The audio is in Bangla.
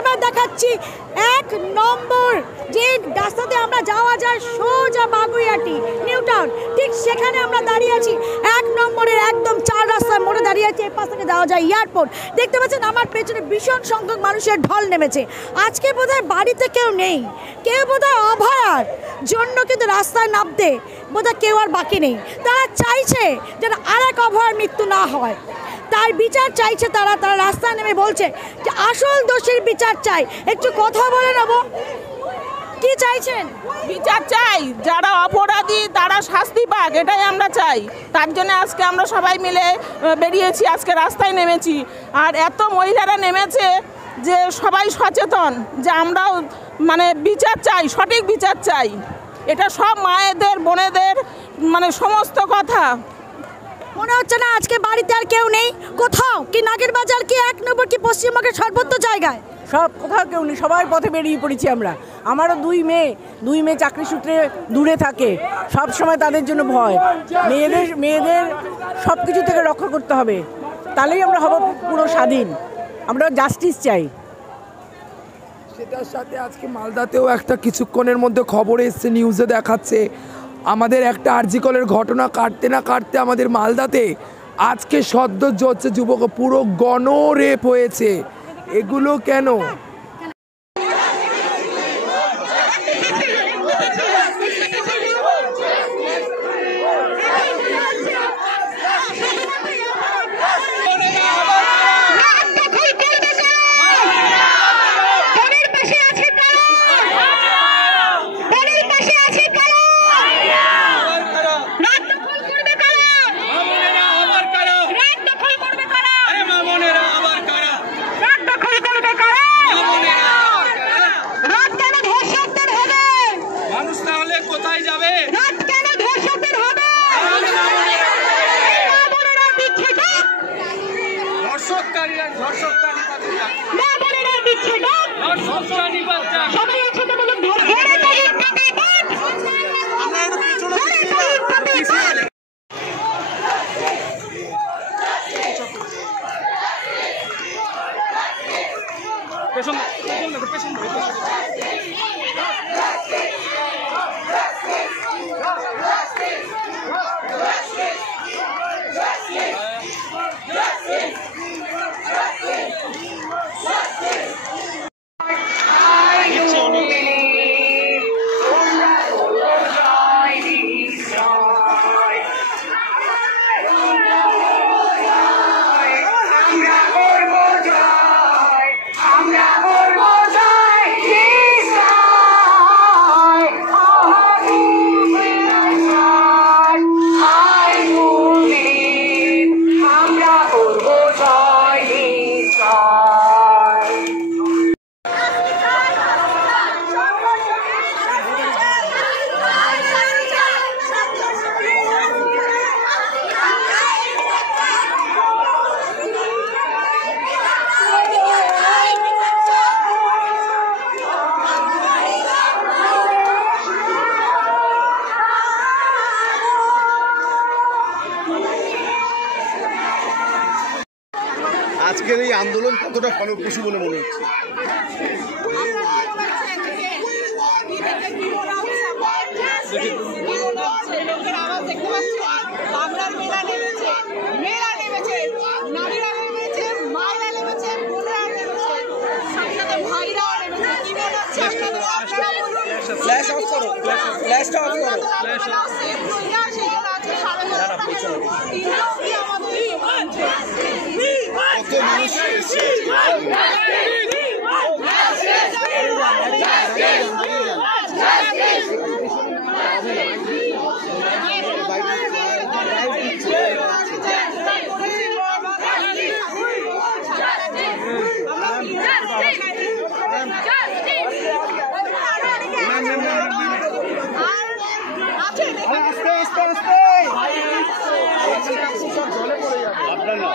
এবার দেখাচ্ছি ১ নম্বর যে রাস্তাতে আমরা যাওয়া যায় সোজা বাগুইআটি নিউ টাউন, ঠিক সেখানে আমরা দাঁড়িয়ে আছি। ১ নম্বরের একদম ৪ রাস্তার মোড়ে দাঁড়িয়ে আছি। এই পাশ থেকে যাওয়া যায় এয়ারপোর্ট। দেখতে পাচ্ছেন আমার পেছনে ভীষণ সংখ্যক মানুষের ঢল নেমেছে। আজকে বোধহয় বাড়িতে কেউ নেই, কেউ বোধহয় অভয়ার জন্য কিন্তু রাস্তায় নামতে বোধহয় কেউ আর বাকি নেই। তারা চাইছে যেন আরেক অভয়ার মৃত্যু না হয়, তার বিচার চাইছে। তারা রাস্তায় নেমে বলছে যে আসল দোষীর বিচার চাই। একটু কথা বলে নেব, কি চাইছেন? বিচার চাই, যারা অপরাধী তারা শাস্তি পাক, এটাই আমরা চাই। তার জন্য আজকে আমরা সবাই মিলে বেরিয়েছি, আজকে রাস্তায় নেমেছি। আর এত মহিলারা নেমেছে যে সবাই সচেতন যে আমরাও বিচার চাই, সঠিক বিচার চাই। এটা সব মায়েদের বোনেদের সমস্ত কথা। মনে হচ্ছে না আজকে বাড়িতে আর কেউ নেই কোথাও? কি নাগের বাজার, কি ১ নম্বর, কি পশ্চিমবঙ্গের সর্বত্র জায়গায় সব কোথাও কেউ নেই, সবাই পথে বেরিয়ে পড়েছি আমরা। আমারও দুই মেয়ে চাকরি সূত্রে দূরে থাকে, সব সময় তাদের জন্য ভয়। মেয়েদের সব কিছু থেকে রক্ষা করতে হবে, তাহলেই আমরা হব পুরো স্বাধীন। আমরা জাস্টিস চাই। সেটার সাথে আজকে মালদাতেও একটা কিছুক্ষণের মধ্যে খবর এসছে, নিউজে দেখাচ্ছে আমাদের একটা আরজি কলের ঘটনা কাটতে না কাটতে আমাদের মালদাতে আজকে সদ্য হচ্ছে যুবক পুরো গণরেপ হয়েছে। এগুলো কেন? আজকের এই আন্দোলন কতটা ফলপ্রসূ বলে মনে হচ্ছে? আপনার না